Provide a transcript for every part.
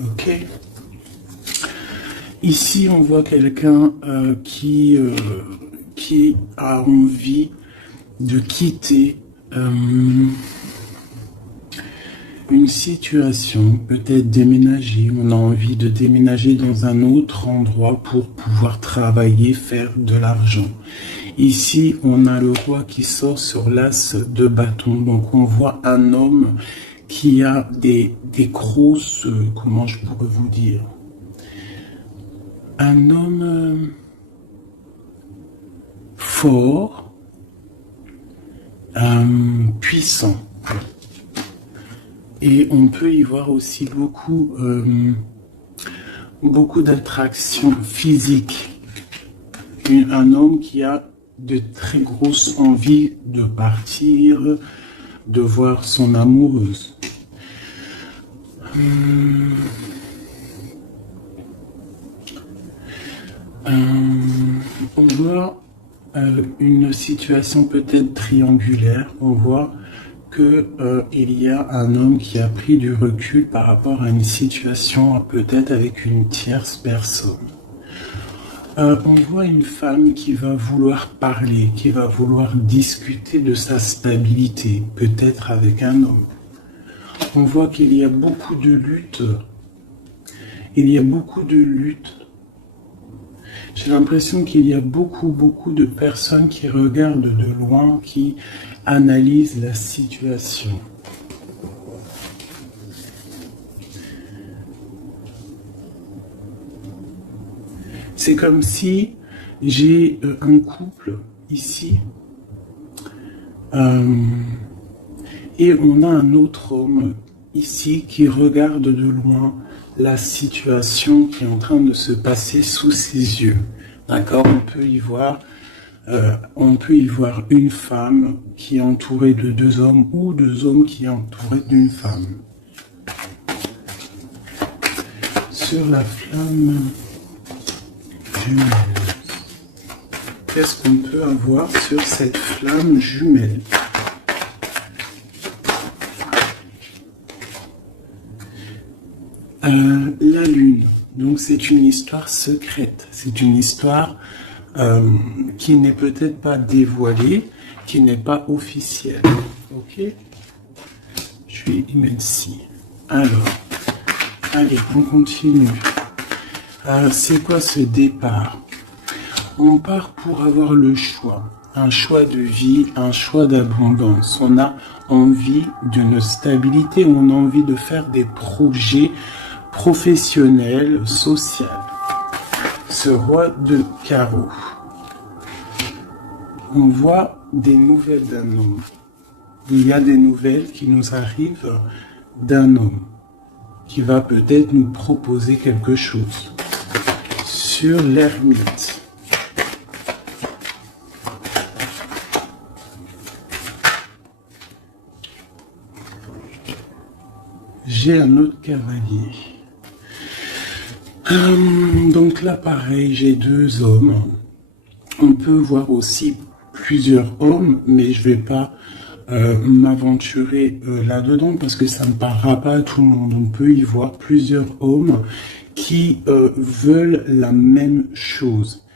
Ok. Ici, on voit quelqu'un qui a envie de quitter une situation, peut-être déménager. On a envie de déménager dans un autre endroit pour pouvoir travailler, faire de l'argent. Ici, on a le roi qui sort sur l'as de bâton. Donc, on voit un homme qui a des grosses... comment je pourrais vous dire? Un homme fort, puissant. Et on peut y voir aussi beaucoup d'attractions physiques. Un homme qui a de très grosses envies de partir, de voir son amoureuse. On voit une situation peut-être triangulaire. On voit qu'il y a un homme qui a pris du recul par rapport à une situation peut-être avec une tierce personne. On voit une femme qui va vouloir parler, qui va vouloir discuter de sa stabilité, peut-être avec un homme. On voit qu'il y a beaucoup de luttes. Il y a beaucoup de luttes. J'ai l'impression qu'il y a beaucoup de personnes qui regardent de loin, qui analysent la situation. C'est comme si j'ai un couple ici et on a un autre homme ici qui regarde de loin la situation qui est en train de se passer sous ses yeux. D'accord? On peut y voir une femme qui est entourée de deux hommes ou deux hommes qui sont entourés d'une femme. Sur la flamme jumelle. Qu'est-ce qu'on peut avoir sur cette flamme jumelle? La lune. Donc c'est une histoire secrète. C'est une histoire qui n'est peut-être pas dévoilée, qui n'est pas officielle. Ok? Je vais y mettre ici. Alors, allez, on continue. C'est quoi ce départ? On part pour avoir le choix. Un choix de vie, un choix d'abondance. On a envie d'une stabilité, on a envie de faire des projets professionnels, sociaux. Ce roi de carreau. On voit des nouvelles d'un homme. Il y a des nouvelles qui nous arrivent d'un homme qui va peut-être nous proposer quelque chose. Sur l'ermite. J'ai un autre cavalier. Donc là, pareil, j'ai deux hommes. On peut voir aussi plusieurs hommes, mais je ne vais pas m'aventurer là-dedans parce que ça ne parlera pas à tout le monde. On peut y voir plusieurs hommes qui veulent la même chose.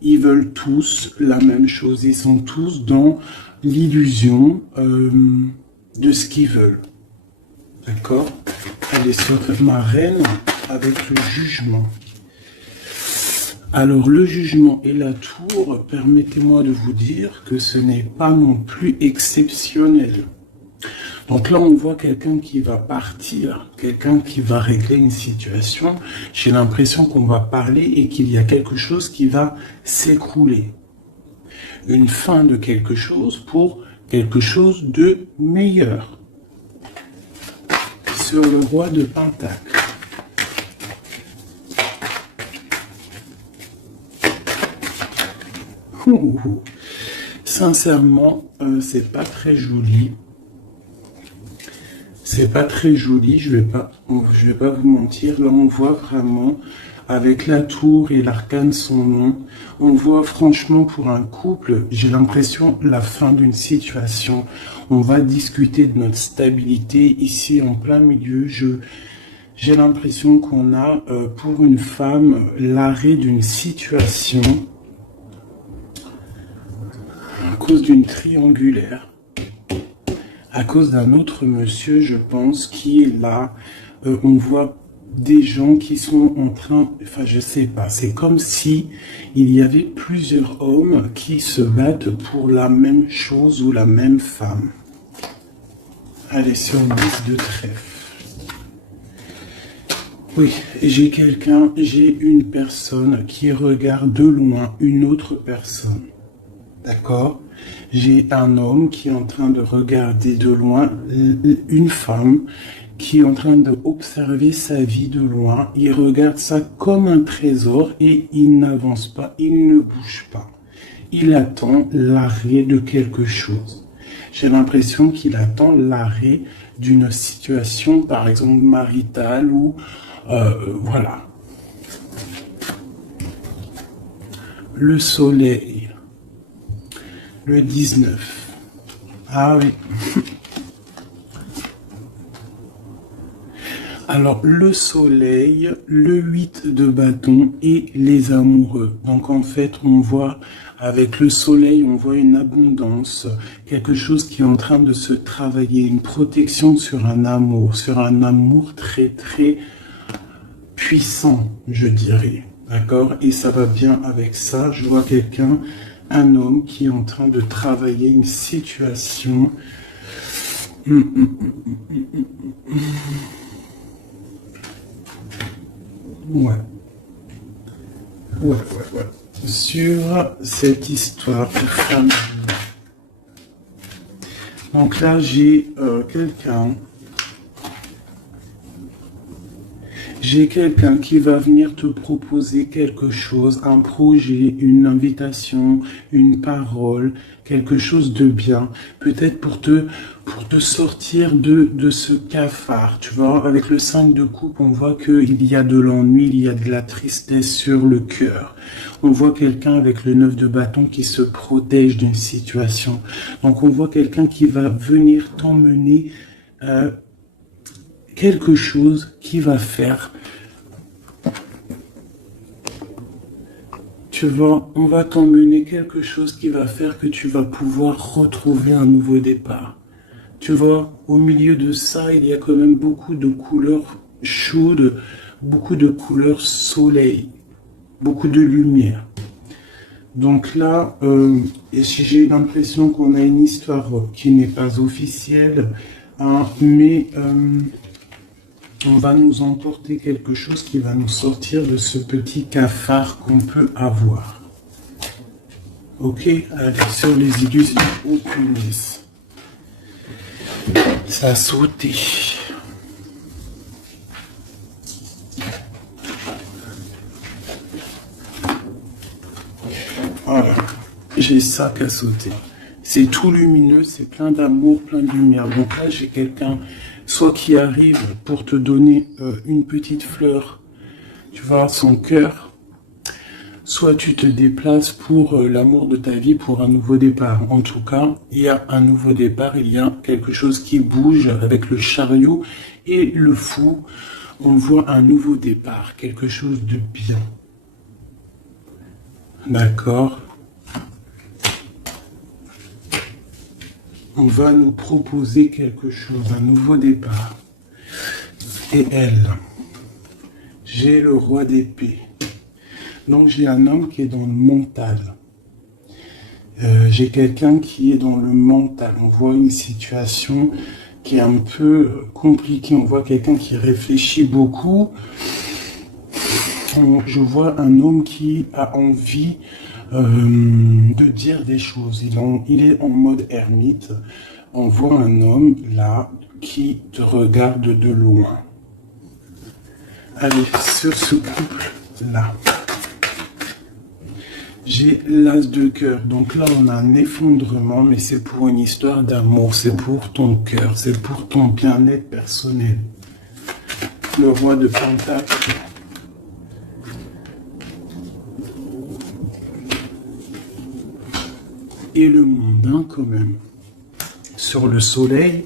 Ils veulent tous la même chose. Ils sont tous dans l'illusion de ce qu'ils veulent. D'accord? Allez, sur ma reine avec le jugement. Alors, le jugement et la tour, permettez-moi de vous dire que ce n'est pas non plus exceptionnel. Donc là, on voit quelqu'un qui va partir, quelqu'un qui va régler une situation. J'ai l'impression qu'on va parler et qu'il y a quelque chose qui va s'écrouler. Une fin de quelque chose pour quelque chose de meilleur. Sur le roi de Pentacle. Sincèrement, c'est pas très joli. C'est pas très joli, je vais pas vous mentir. Là, on voit vraiment, avec la tour et l'arcane son nom, on voit franchement pour un couple, j'ai l'impression, la fin d'une situation. On va discuter de notre stabilité ici en plein milieu. J'ai l'impression qu'on a, pour une femme, l'arrêt d'une situation à cause d'une triangulaire, à cause d'un autre monsieur, je pense, qui est là. On voit des gens qui sont en train, enfin je sais pas, c'est comme si il y avait plusieurs hommes qui se battent pour la même chose ou la même femme. Allez, sur 10 de trèfle. Oui, j'ai une personne qui regarde de loin une autre personne. D'accord? J'ai un homme qui est en train de regarder de loin une femme qui est en train d'observer sa vie de loin. Il regarde ça comme un trésor et il n'avance pas, il ne bouge pas. Il attend l'arrêt de quelque chose. J'ai l'impression qu'il attend l'arrêt d'une situation, par exemple, maritale ou... voilà. Le soleil. Le 19. Ah oui. Alors, le soleil, le 8 de bâton et les amoureux. Donc, en fait, on voit, avec le soleil, on voit une abondance, quelque chose qui est en train de se travailler, une protection sur un amour très, très puissant, je dirais. D'accord? Et ça va bien avec ça. Je vois quelqu'un, un homme qui est en train de travailler une situation. Ouais. Sur cette histoire de famille. Donc là, j'ai quelqu'un qui va venir te proposer quelque chose, un projet, une invitation, une parole, quelque chose de bien, peut-être pour te sortir de ce cafard. Tu vois, avec le 5 de coupe, on voit qu'il y a de l'ennui, il y a de la tristesse sur le cœur. On voit quelqu'un avec le 9 de bâton qui se protège d'une situation. Donc on voit quelqu'un qui va venir t'emmener quelque chose qui va faire. Tu vois, on va t'emmener quelque chose qui va faire que tu vas pouvoir retrouver un nouveau départ. Tu vois, au milieu de ça, il y a quand même beaucoup de couleurs chaudes, beaucoup de couleurs soleil, beaucoup de lumière. Donc là, j'ai l'impression qu'on a une histoire qui n'est pas officielle, hein, mais on va nous emporter quelque chose qui va nous sortir de ce petit cafard qu'on peut avoir. Ok, allez, sur les illusions, aucune lisse. Ça a sauté. Voilà, j'ai ça qui a sauté. C'est tout lumineux, c'est plein d'amour, plein de lumière. Donc là, j'ai quelqu'un, soit qui arrive pour te donner une petite fleur, tu vois, son cœur, soit tu te déplaces pour l'amour de ta vie, pour un nouveau départ. En tout cas, il y a un nouveau départ, il y a quelque chose qui bouge avec le chariot et le fou. On voit un nouveau départ, quelque chose de bien. D'accord? On va nous proposer quelque chose, un nouveau départ. Et elle, j'ai le roi d'épée. Donc j'ai un homme qui est dans le mental. J'ai quelqu'un qui est dans le mental. On voit une situation qui est un peu compliquée. On voit quelqu'un qui réfléchit beaucoup. Je vois un homme qui a envie de dire des choses. Il est en mode ermite. On voit un homme là qui te regarde de loin. Allez, sur ce couple là. J'ai l'as de cœur. Donc là, on a un effondrement, mais c'est pour une histoire d'amour. C'est pour ton cœur. C'est pour ton bien-être personnel. Le roi de Pentacle. Et le mondain, quand même. Sur le soleil,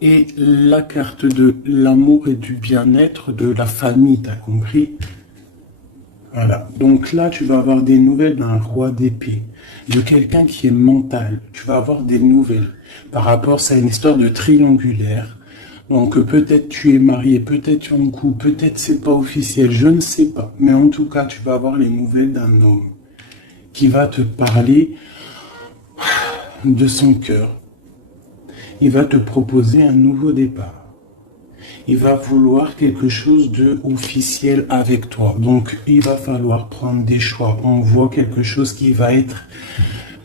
et la carte de l'amour et du bien-être de la famille, t'as compris? Voilà, donc là, tu vas avoir des nouvelles d'un roi d'épée, de quelqu'un qui est mental. Tu vas avoir des nouvelles par rapport à une histoire de triangulaire. Donc peut-être tu es marié, peut-être tu es en couple, peut-être c'est pas officiel, je ne sais pas. Mais en tout cas, tu vas avoir les nouvelles d'un homme qui va te parler de son cœur. Il va te proposer un nouveau départ. Il va vouloir quelque chose de officiel avec toi. Donc, il va falloir prendre des choix. On voit quelque chose qui va être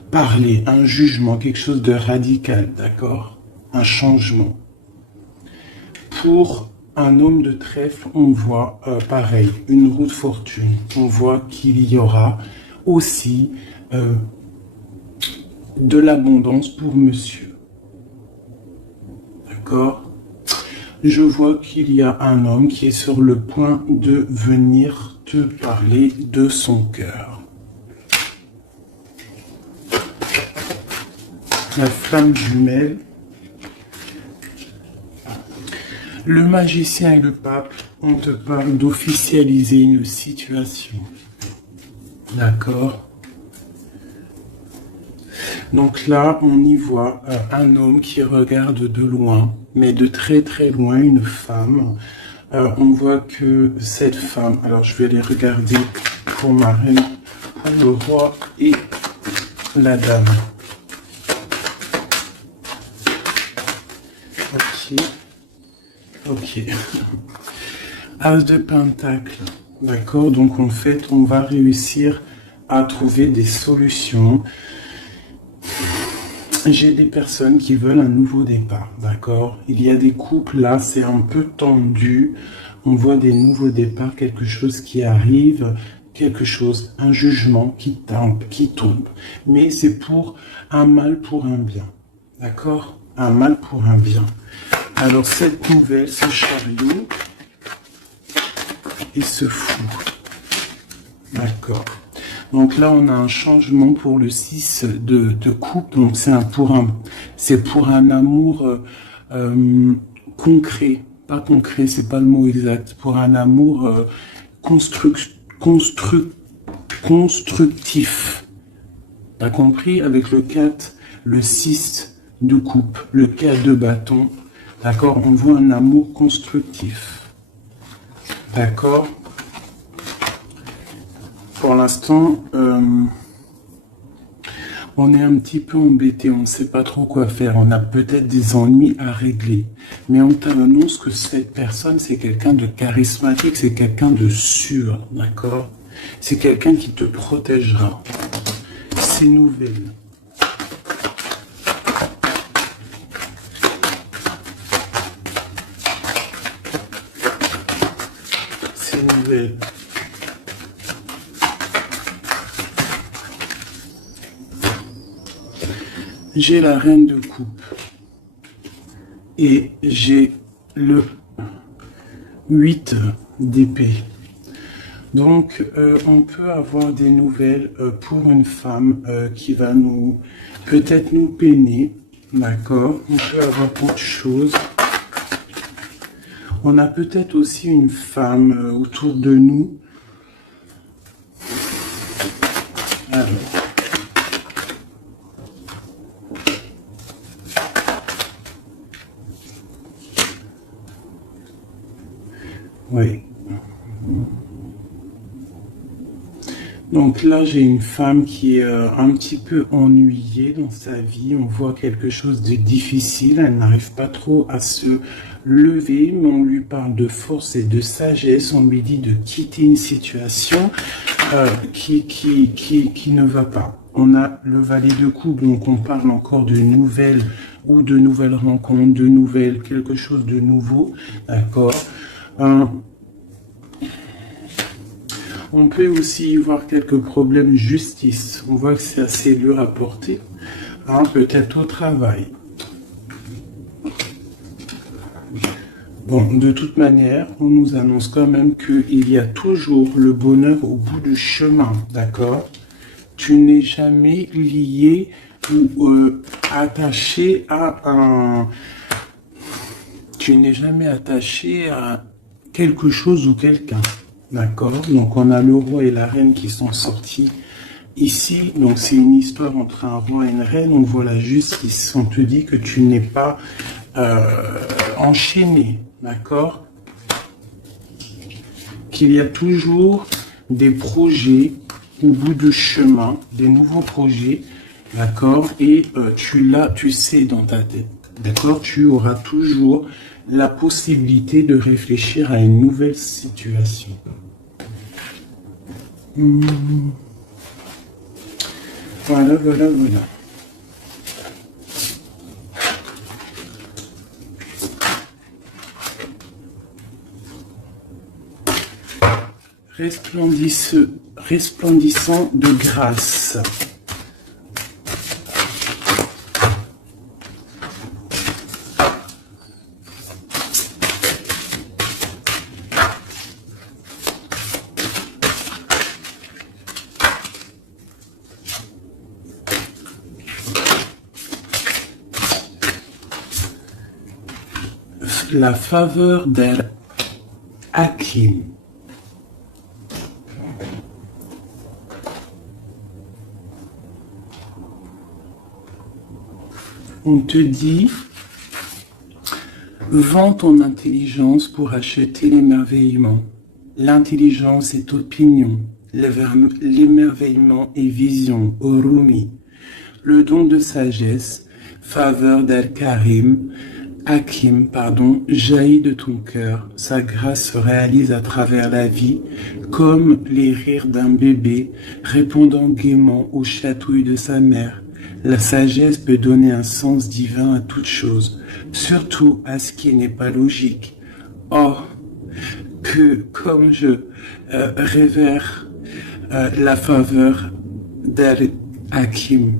parlé, un jugement, quelque chose de radical, d'accord? Un changement. Pour un homme de trèfle, on voit pareil, une roue de fortune. On voit qu'il y aura aussi de l'abondance pour monsieur. D'accord? Je vois qu'il y a un homme qui est sur le point de venir te parler de son cœur. La flamme jumelle. Le magicien et le pape, on te parle d'officialiser une situation. D'accord? Donc là, on y voit un homme qui regarde de loin, mais de très très loin, une femme. On voit que cette femme, alors je vais les regarder pour ma reine, pour le roi et la dame. Ok. Ok. As de Pentacle. D'accord? Donc en fait, on va réussir à trouver des solutions. J'ai des personnes qui veulent un nouveau départ, d'accord? Il y a des couples là, c'est un peu tendu. On voit des nouveaux départs, quelque chose qui arrive, quelque chose, un jugement qui tombe. Mais c'est pour un mal pour un bien, d'accord? Un mal pour un bien. Alors cette nouvelle, ce chariot, il se fout. D'accord. Donc là, on a un changement pour le 6 de coupe. Donc c'est pour un amour concret. Pas concret, c'est pas le mot exact. Pour un amour constructif. T'as compris? Avec le 4, le 6 de coupe, le 4 de bâton. D'accord? On voit un amour constructif. D'accord? Pour l'instant, on est un petit peu embêté, on ne sait pas trop quoi faire, on a peut-être des ennuis à régler. Mais on t'annonce que cette personne, c'est quelqu'un de charismatique, c'est quelqu'un de sûr, d'accord? C'est quelqu'un qui te protégera. C'est nouvelle. C'est nouvelle. J'ai la reine de coupe et j'ai le 8 d'épée. Donc, on peut avoir des nouvelles pour une femme qui va peut-être nous peiner, d'accord? On peut avoir autre chose. On a peut-être aussi une femme autour de nous. Alors. Oui. Donc là, j'ai une femme qui est un petit peu ennuyée dans sa vie. On voit quelque chose de difficile. Elle n'arrive pas trop à se lever, mais on lui parle de force et de sagesse. On lui dit de quitter une situation qui ne va pas. On a le valet de coupe, donc on parle encore de nouvelles ou de nouvelles rencontres, de nouvelles, quelque chose de nouveau. D'accord. On peut aussi y voir quelques problèmes justice. On voit que c'est assez dur à porter. Peut-être au travail. Bon, de toute manière, on nous annonce quand même qu'il y a toujours le bonheur au bout du chemin. D'accord? Tu n'es jamais lié ou attaché à Tu n'es jamais attaché à quelque chose ou quelqu'un. D'accord? Donc on a le roi et la reine qui sont sortis ici. Donc c'est une histoire entre un roi et une reine. On voit la justice. On te dit que tu n'es pas enchaîné. D'accord? Qu'il y a toujours des projets au bout de chemin, des nouveaux projets. D'accord? Et tu sais dans ta tête. D'accord? Tu auras toujours la possibilité de réfléchir à une nouvelle situation. Voilà. Resplendissant de grâce. La faveur d'Al-Hakim. On te dit, vends ton intelligence pour acheter l'émerveillement. L'intelligence est opinion, l'émerveillement est vision, Urumi. Le don de sagesse, faveur d'Al-Karim, Hakim, jaillit de ton cœur. Sa grâce se réalise à travers la vie, comme les rires d'un bébé répondant gaiement aux chatouilles de sa mère. La sagesse peut donner un sens divin à toute chose, surtout à ce qui n'est pas logique. Oh, que comme je révère la faveur d'Al-Hakim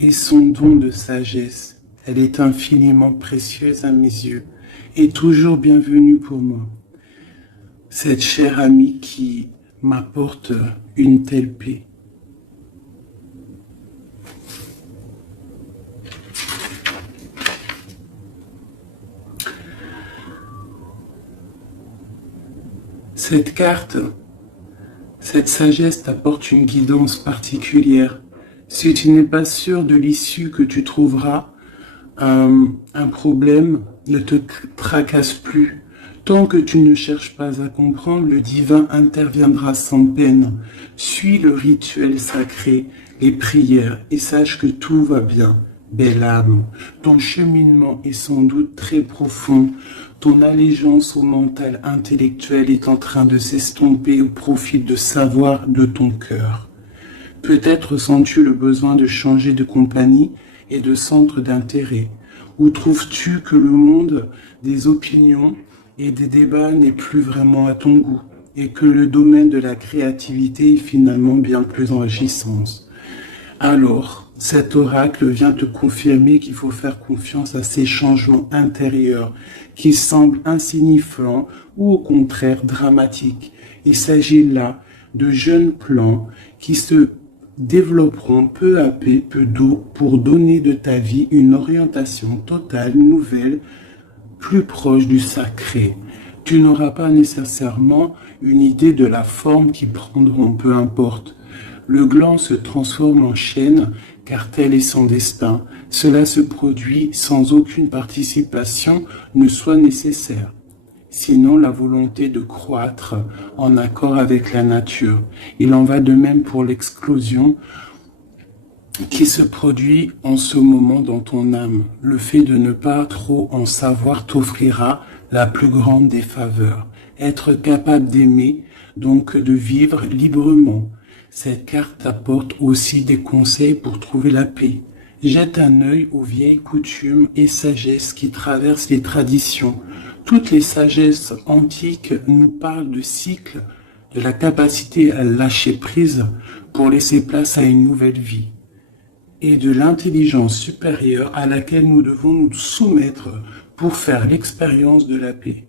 et son don de sagesse, elle est infiniment précieuse à mes yeux et toujours bienvenue pour moi. Cette chère amie qui m'apporte une telle paix. Cette carte, cette sagesse t'apporte une guidance particulière. Si tu n'es pas sûr de l'issue que tu trouveras, un problème ne te tracasse plus. Tant que tu ne cherches pas à comprendre, le divin interviendra sans peine. Suis le rituel sacré, les prières, et sache que tout va bien. Belle âme, ton cheminement est sans doute très profond. Ton allégeance au mental intellectuel est en train de s'estomper au profit de savoir de ton cœur. Peut-être sens-tu le besoin de changer de compagnie et de centre d'intérêt. Où trouves-tu que le monde des opinions et des débats n'est plus vraiment à ton goût et que le domaine de la créativité est finalement bien plus enrichissant? Alors, cet oracle vient te confirmer qu'il faut faire confiance à ces changements intérieurs qui semblent insignifiants ou au contraire dramatiques. Il s'agit là de jeunes plans qui se développeront peu à peu pour donner de ta vie une orientation totale, nouvelle, plus proche du sacré. Tu n'auras pas nécessairement une idée de la forme qu'ils prendront, peu importe. Le gland se transforme en chêne, car tel est son destin. Cela se produit sans aucune participation ne soit nécessaire. Sinon la volonté de croître en accord avec la nature. Il en va de même pour l'explosion qui se produit en ce moment dans ton âme. Le fait de ne pas trop en savoir t'offrira la plus grande des faveurs. Être capable d'aimer, donc de vivre librement. Cette carte apporte aussi des conseils pour trouver la paix. Jette un œil aux vieilles coutumes et sagesses qui traversent les traditions. Toutes les sagesses antiques nous parlent de cycles, de la capacité à lâcher prise pour laisser place à une nouvelle vie et de l'intelligence supérieure à laquelle nous devons nous soumettre pour faire l'expérience de la paix.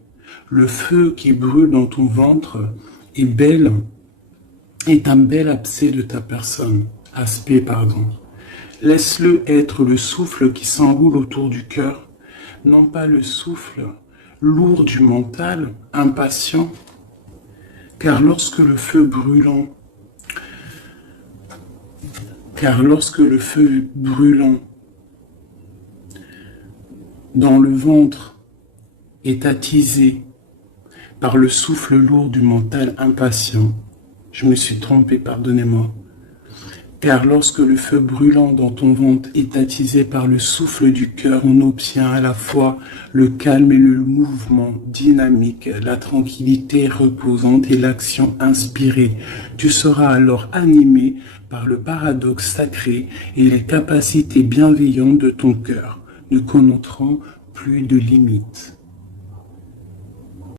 Le feu qui brûle dans ton ventre est un bel aspect de ta personne. Laisse-le être le souffle qui s'enroule autour du cœur. non pas le souffle lourd du mental, impatient, car lorsque le feu brûlant dans le ventre est attisé par le souffle lourd du mental impatient, je me suis trompé, pardonnez-moi. Car lorsque le feu brûlant dans ton ventre est attisé par le souffle du cœur, on obtient à la fois le calme et le mouvement dynamique, la tranquillité reposante et l'action inspirée. Tu seras alors animé par le paradoxe sacré et les capacités bienveillantes de ton cœur, ne connaîtront plus de limites.